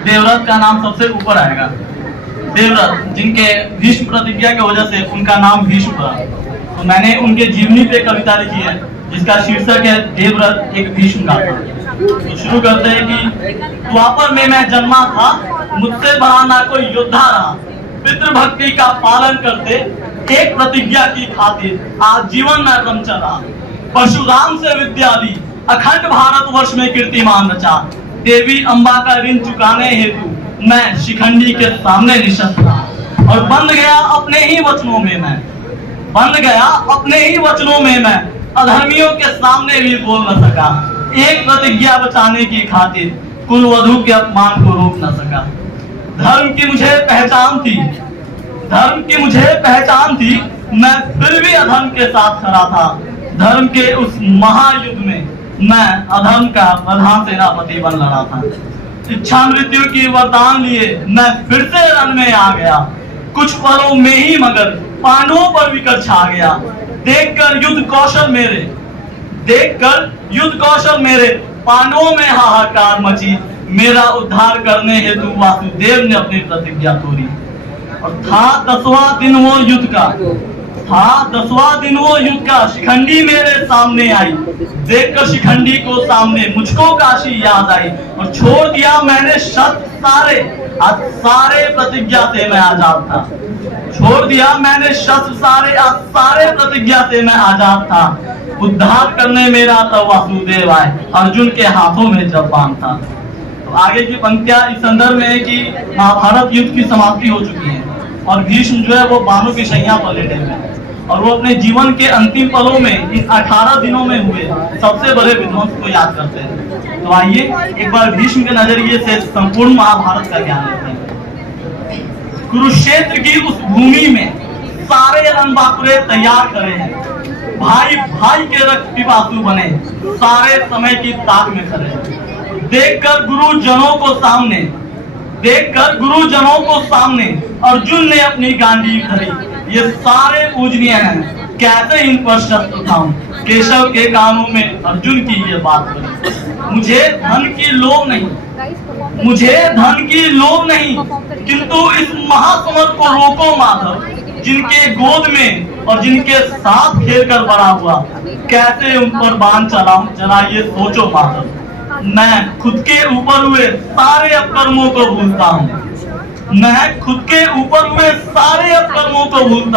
देवव्रत का नाम सबसे ऊपर आएगा। देवव्रत जिनके भीष्म प्रतिज्ञा की वजह से उनका नाम भीष्म पड़ा। तो मैंने उनके जीवनी पे कविता लिखी है जिसका शीर्षक है देवव्रत एक भीष्म गाथा। तो शुरू करते हैं कि द्वापर में मैं जन्मा था, मुझसे बड़ा ना कोई योद्धा रहा। पितृभक्ति का पालन करते एक प्रतिज्ञा की खातिर आज जीवन में क्रम चला। परशुराम से विद्या ली, अखंड भारतवर्ष में कीर्तिमान रचा। देवी अम्बा का ऋण चुकाने हेतु मैं शिखंडी के सामने निशस्त्र था और बंध गया अपने ही वचनों में मैं अधर्मियों के सामने भी बोल न सका। एक प्रतिज्ञा बचाने की खातिर कुलवधू के अपमान को रोक न सका। धर्म की मुझे पहचान थी, मैं फिर भी अधर्म के साथ खड़ा था। धर्म के उस महायुद्ध में मैं अधर्म का प्रधान सेनापति बन लड़ा था। इच्छा मृत्यु की वरदान लिए मैं फिर से रण में आ गया। कुछ पलों में ही मगर पांडवों पर विकट छा गया। देखकर युद्ध कौशल मेरे पांडवों में हाहाकार मची। मेरा उद्धार करने हेतु वासुदेव ने अपनी प्रतिज्ञा तोड़ी। और था 10वां दिन वो युद्ध का शिखंडी मेरे सामने आई। देखकर शिखंडी को सामने मुझको काशी याद आई। और छोड़ दिया मैंने सारे प्रतिज्ञा से मैं आजाद था। सारे प्रतिज्ञा से मैं आजाद था। उद्धार करने मेरा तब वासुदेव आए, अर्जुन के हाथों में जब बाण था। तो आगे की पंक्तियां इस संदर्भ में है कि महाभारत युद्ध की समाप्ति हो चुकी है और भीष्म जो है वो बाणों की शैया पर लेटे हुए हैं और वो अपने जीवन के अंतिम पलों में इस 18 दिनों में हुए सबसे बड़े विध्वंस को याद करते हैं। तो आइए एक बार भीष्म के नजरिए से संपूर्ण महाभारत का ज्ञान लेते हैं। कुरुक्षेत्र की उस भूमि में सारे रणबांकुरे तैयार खड़े हैं। भाई भाई के रक्त पिपासु बने, सारे समय की ताक में खड़े हैं। देखकर गुरुजनों को सामने अर्जुन ने अपनी गांडी धरी। ये सारे पूजनीय हैं, कैसे इन पर शस्त्र थाम। केशव के कानों में अर्जुन की ये बात बनी। मुझे धन की लोभ नहीं, किंतु इस महासमर को रोको माधव। जिनके गोद में और जिनके साथ खेलकर बड़ा हुआ, कैसे उन पर बाण चलाऊं, जरा ये सोचो माधव। मैं खुद के ऊपर हुए सारे अपकर्मों को भूलता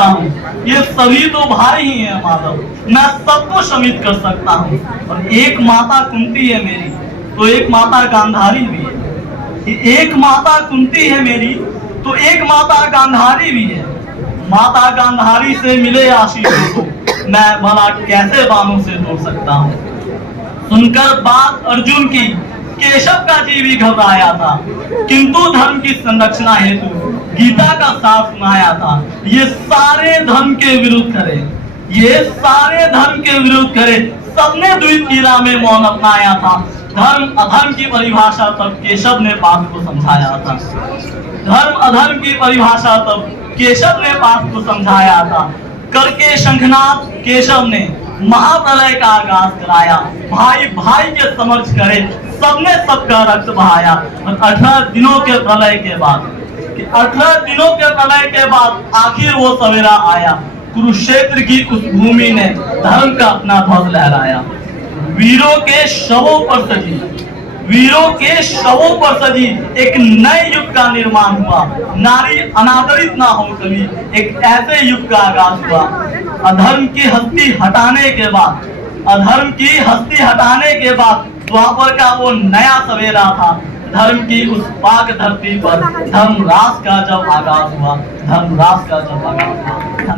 हूँ। ये सभी तो भाई ही हैं माधव, मैं सबको शमित कर सकता हूँ। और एक माता कुंती है मेरी, तो एक माता गांधारी भी है। एक माता कुंती है मेरी, तो एक माता गांधारी भी है। माता गांधारी से मिले आशीषों को मैं भला कैसे बाणों से तोड़ सकता हूँ। सुनकर बात अर्जुन की केशव का जी भी घबराया था, किंतु धर्म की संरक्षणा हेतु गीता का साथ सुनाया था। ये सारे धर्म के विरुद्ध करे, सबने द्वित की राह में मौन अपनाया था। धर्म अधर्म की परिभाषा तब केशव ने पार्थ को समझाया था। करके शंखनाद केशव ने महाप्रलय का आगाज कराया। भाई भाई के समक्ष करे, सबने सबका रक्त बहाया। और 18 दिनों के प्रलय के बाद आखिर वो सवेरा आया। कुरुक्षेत्र की उस भूमि ने धर्म का अपना ध्वज लहराया। वीरों के शवों पर सजी एक नए युग का निर्माण हुआ। नारी अनादरित ना हो कभी, एक ऐसे युग का आगाज हुआ। अधर्म की हस्ती हटाने के बाद द्वापर का वो नया सवेरा था। धर्म की उस पाक धरती पर धर्मराज का जब आगाज हुआ।